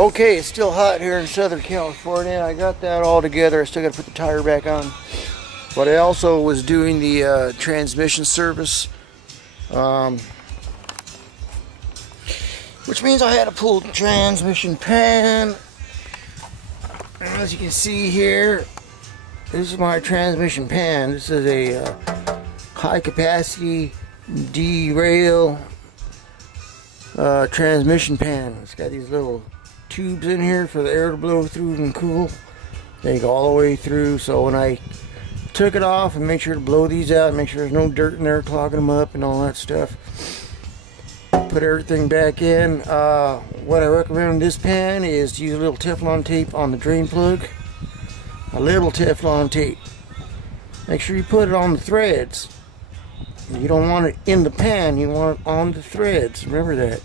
Okay, it's still hot here in Southern California. I got that all together. I still got to put the tire back on. But I also was doing the transmission service. Which means I had to pull the transmission pan. As you can see here, this is my transmission pan. This is a high capacity derail transmission pan. It's got these little tubes in here for the air to blow through and cool. They go all the way through, so when I took it off and make sure to blow these out, make sure there's no dirt in there clogging them up and all that stuff, put everything back in. What I recommend in this pan is to use a little Teflon tape on the drain plug. A little Teflon tape. Make sure you put it on the threads. You don't want it in the pan, you want it on the threads. Remember that.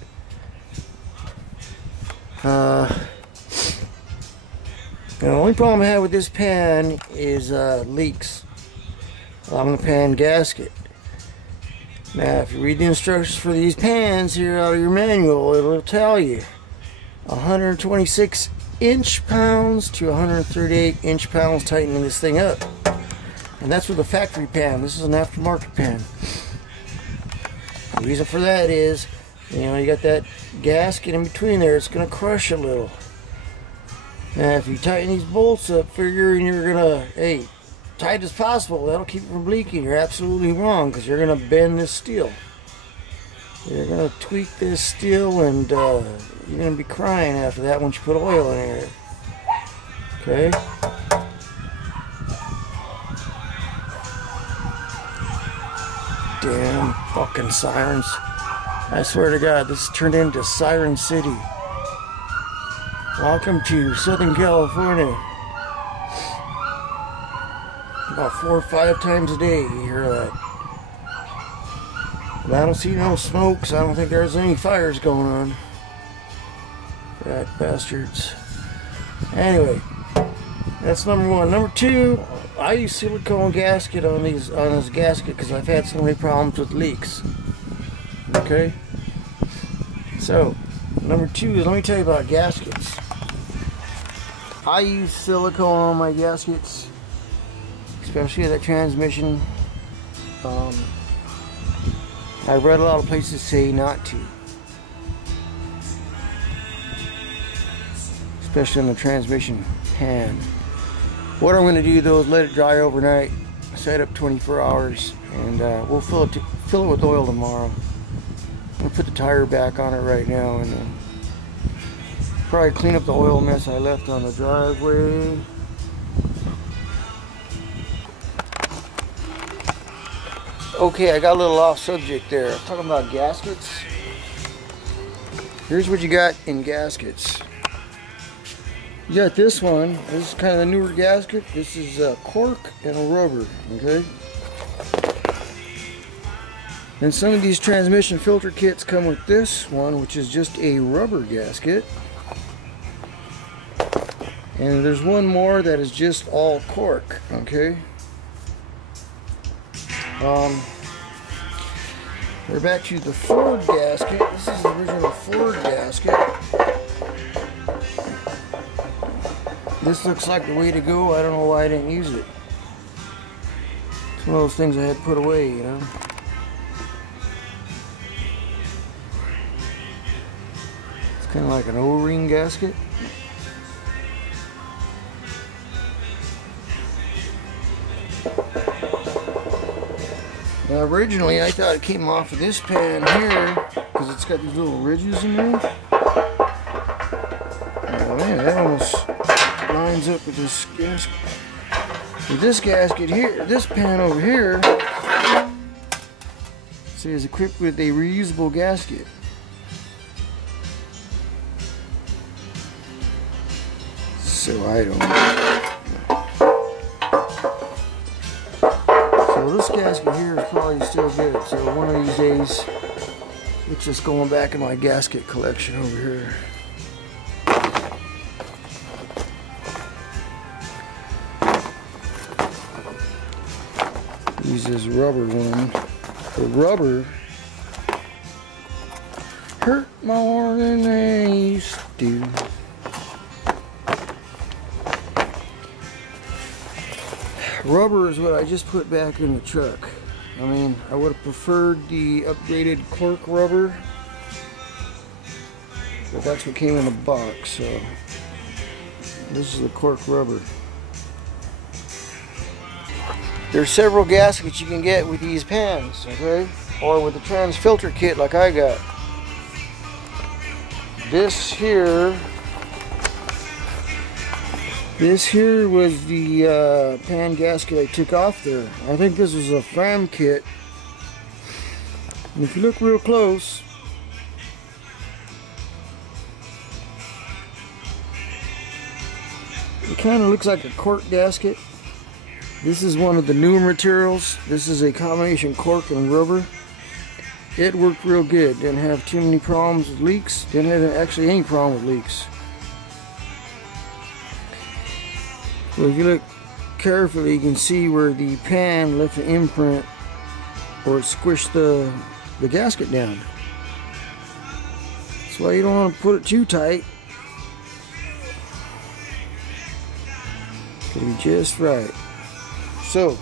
The only problem I have with this pan is leaks on the pan gasket. Now, if you read the instructions for these pans here out of your manual, it'll tell you 126 inch-pounds to 138 inch-pounds tightening this thing up. And that's with a factory pan. This is an aftermarket pan. The reason for that is, you know, you got that gasket in between there. It's going to crush a little. Now, if you tighten these bolts up, figuring you're going to, hey, tight as possible, that'll keep it from leaking, you're absolutely wrong, because you're going to bend this steel. You're going to tweak this steel, and you're going to be crying after that once you put oil in there. Okay? Damn fucking sirens. I swear to God, this turned into Siren City. Welcome to Southern California. About 4 or 5 times a day you hear that. But I don't see no smoke, so I don't think there's any fires going on. Rat bastards. Anyway, that's number one. Number two, I use silicone gasket on this gasket because I've had so many problems with leaks. Okay? So, number two is, let me tell you about gaskets. I use silicone on my gaskets, especially that transmission. I've read a lot of places say not to, especially on the transmission pan. What I'm going to do though is let it dry overnight, set up 24 hours, and we'll fill it with oil tomorrow. I'm going to put the tire back on it right now and probably clean up the oil mess I left on the driveway. Okay, I got a little off subject there. I'm talking about gaskets. Here's what you got in gaskets. You got this one. This is kind of the newer gasket. This is a cork and a rubber. Okay. And some of these transmission filter kits come with this one, which is just a rubber gasket. And there's one more that is just all cork. Okay. We're back to the Ford gasket. This is the original Ford gasket. This looks like the way to go. I don't know why I didn't use it. It's one of those things I had to put away, you know. It's kind of like an O-ring gasket. Now originally I thought it came off of this pan here because it's got these little ridges in there. Oh man, that almost lines up with this gasket. With this gasket here, this pan over here, see, is equipped with a reusable gasket. So I don't know. So this gasket here is probably still good. So one of these days, it's just going back in my gasket collection over here. Use this rubber one. The rubber hurt more than they used to. Rubber is what I just put back in the truck. I mean, I would have preferred the upgraded cork rubber, but that's what came in the box, so this is the cork rubber. There's several gaskets you can get with these pans, okay? Or with the trans filter kit like I got. This here was the pan gasket I took off there. I think this was a Fram kit. And if you look real close, it kind of looks like a cork gasket. This is one of the newer materials. This is a combination cork and rubber. It worked real good. Didn't have too many problems with leaks. Didn't have actually any problem with leaks. So if you look carefully, you can see where the pan left an imprint or it squished the gasket down. That's why you don't want to put it too tight. It'll be just right. So,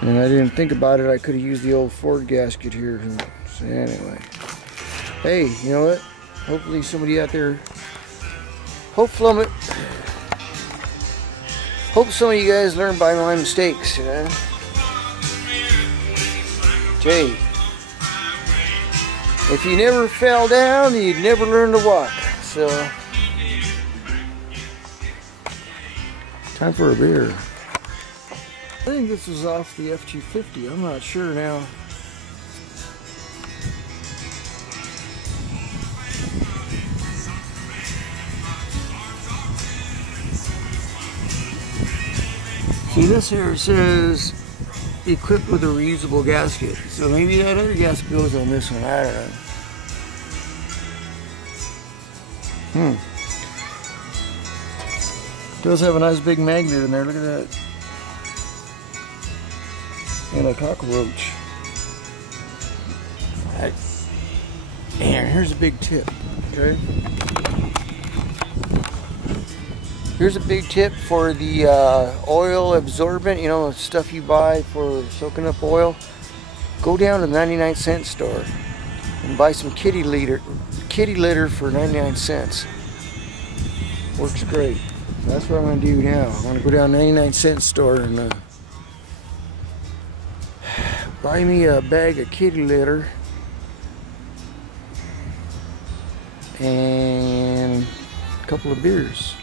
and I didn't think about it, I could have used the old Ford gasket here. So anyway, hey, you know what? Hopefully somebody out there, hope some of you guys learn by my mistakes, you know? Hey, if you never fell down, you'd never learn to walk. So, time for a beer. I think this was off the F-250. I'm not sure now. See, this here says equipped with a reusable gasket. So maybe that other gasket goes on this one. I don't know. It does have a nice big magnet in there. Look at that. And a cockroach. And here's a big tip. Okay. Here's a big tip for the oil absorbent, you know, stuff you buy for soaking up oil. Go down to the 99-cent store and buy some kitty litter for 99 cents. Works great. That's what I'm going to do now. I'm going to go down to 99-cent store and buy me a bag of kitty litter and a couple of beers.